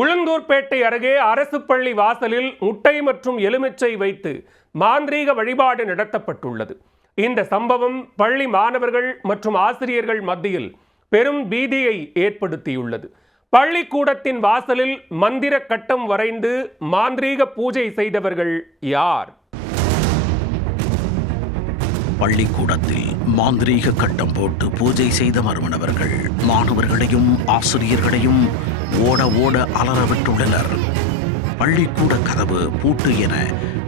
உளுந்தூர்பேட்டை அருகே அரசு பள்ளி வாசலில் முட்டை மற்றும் எலுமிச்சை வைத்து மாந்திரீக வழிபாடு நடத்தப்பட்டுள்ளது. இந்த சம்பவம் பள்ளி மாணவர்கள் மற்றும் ஆசிரியர்கள் மத்தியில் பெரும் பீதியை ஏற்படுத்தியுள்ளது. பள்ளிக்கூடத்தின் வாசலில் மந்திர கட்டம் வரைந்து மாந்திரீக பூஜை செய்தவர்கள் யார்? பள்ளிக்கூடத்தில் மாந்திரீக கட்டம் போட்டு பூஜை செய்த மர்மனவர்கள் மாணவர்களையும் ஆசிரியர்களையும் ஓட ஓட அலறவிட்டுள்ளனர். பள்ளிக்கூட கதவு பூட்டு என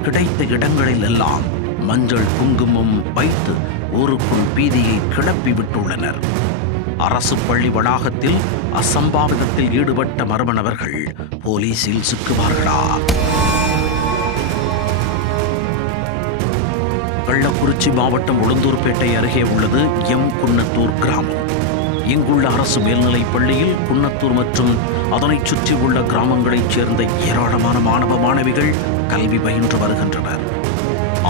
கிடைத்த இடங்களில் எல்லாம் மஞ்சள் குங்குமம் வைத்து ஊருக்குள் பீதியை கிளப்பி விட்டுள்ளனர். அரசு பள்ளி வளாகத்தில் அசம்பாவிதத்தில் ஈடுபட்ட மர்மனவர்கள் போலீசில் சிக்குவார்களா? கள்ளக்குறிச்சி மாவட்டம் உளுந்தூர்பேட்டை அருகே உள்ளது குன்னத்தூர் கிராமம். இங்குள்ள அரசு மேல்நிலைப் பள்ளியில் குன்னத்தூர் மற்றும் அதனைச் சுற்றி உள்ள கிராமங்களைச் சேர்ந்த ஏராளமான மாணவ மாணவிகள் கல்வி பயின்று வருகின்றனர்.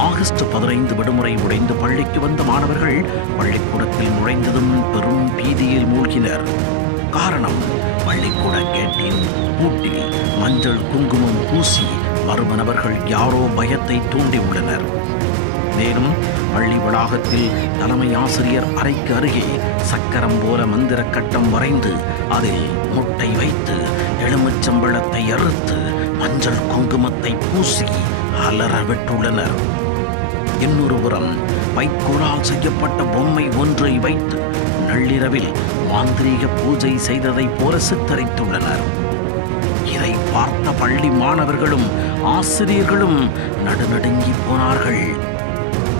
ஆகஸ்ட் 15 விடுமுறை முடிந்து பள்ளிக்கு வந்த மாணவர்கள் பள்ளிக்கூடத்தில் நுழைந்ததும் பெரும் பீதியில் மூழ்கினர். காரணம், பள்ளிக்கூட கேட்டின் பூட்டில் மஞ்சள் குங்குமம் பூசி மர்மனவர்கள் யாரோ பயத்தை தூண்டியுள்ளனர். மேலும் பள்ளி வளாகத்தில் தலைமை ஆசிரியர் அறைக்கு அருகே சக்கரம் போல மந்திர கட்டம் வரைந்து அதில் முட்டை வைத்து எலுமிச்சம்பழத்தை அறுத்து மஞ்சள் குங்குமத்தை பூசி அலறவிட்டுள்ளனர். இன்னொருபுறம் வைக்கோலால் செய்யப்பட்ட பொம்மை ஒன்றை வைத்து நள்ளிரவில் மாந்திரீக பூஜை செய்ததை போல சித்தரித்துள்ளனர். இதை பார்த்த பள்ளி மாணவர்களும் ஆசிரியர்களும் நடுநடுங்கி போனார்கள்.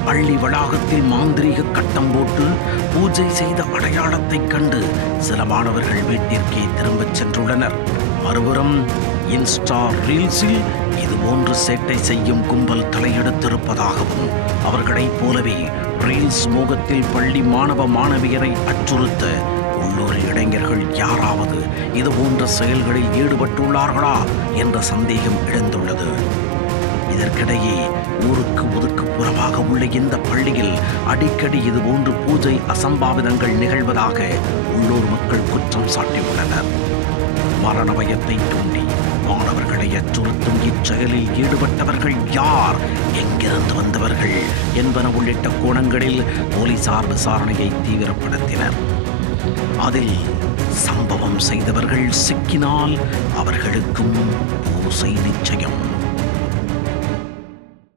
பள்ளி வளாகத்தில் மாந்திரீக கட்டம் போட்டு பூஜை செய்த அடையாளத்தை கண்டு சில மாணவர்கள் வீட்டிற்கே திரும்பச் சென்றுள்ளனர். மறுபுறம் இன்ஸ்டா ரீல்ஸில் இதுபோன்று சேட்டை செய்யும் கும்பல் தலையெடுத்திருப்பதாகவும் அவர்களைப் போலவே ரீல்ஸ் மோகத்தில் பள்ளி மாணவ மாணவியரை அச்சுறுத்த உள்ளூர் இளைஞர்கள் யாராவது இதுபோன்ற செயல்களில் ஈடுபட்டுள்ளார்களா என்ற சந்தேகம் எழுந்துள்ளது. இதற்கிடையே ஊருக்கு ஒதுக்குப்புறமாக உள்ள இந்த பள்ளியில் அடிக்கடி இதுபோன்று பூஜை அசம்பாவிதங்கள் நிகழ்வதாக உள்ளூர் மக்கள் குற்றம் சாட்டியுள்ளனர். மரண பயத்தை தூண்டி மாணவர்களை அச்சுறுத்தும் இச்செயலில் ஈடுபட்டவர்கள் யார், எங்கிருந்து வந்தவர்கள் என்பன உள்ளிட்ட கோணங்களில் போலீசார் விசாரணையை தீவிரப்படுத்தினர். அதில் சம்பவம் செய்தவர்கள் சிக்கினால் அவர்களுக்கும் பூசை நிச்சயம்.